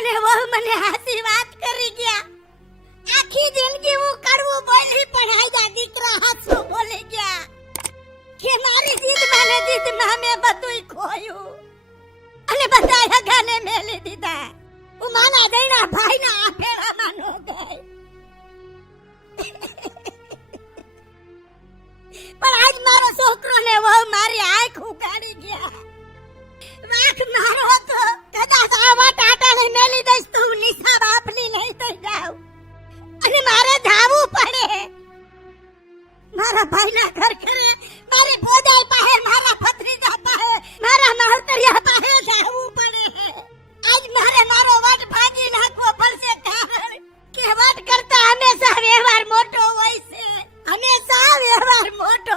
અને વહુ મને હાસી વાત કરી ગયા. આખી જિંદગી હું કડવું બોલી પણ આજા દીકરા હાસું બોલી ગયા કે મારી જીદમાં ને જીદમાં મેં બધુંય ખોયું અને બધા હગાને મેલી દીધા. હું માના દઈના ભાઈના આફેરામાં ન ગઈ. પણ આજ મારો છોકરો ને વહુ મારી આંખ ઉગાડી ગયા. વાંક મારો હતો કદાચ આવા ટાટાને મેલી દઈશ તો હું નિશા બાપની નહીં થઈ જાઉં અને મારે ધાવવું પડે. મારા ભાઈના ઘર ઘરે મારી ભોજાઈ પાસે મારા ભત્રીજા પાસે મારા માવતરિયા પાસે ધાવવું પડે. આજ મારે મારો વટ ભાંગી નાખવો પડશે કારણ કે વટ કરતા હંમેશા વ્યવહાર મોટો હોય છે. હંમેશા વ્યવહાર મોટો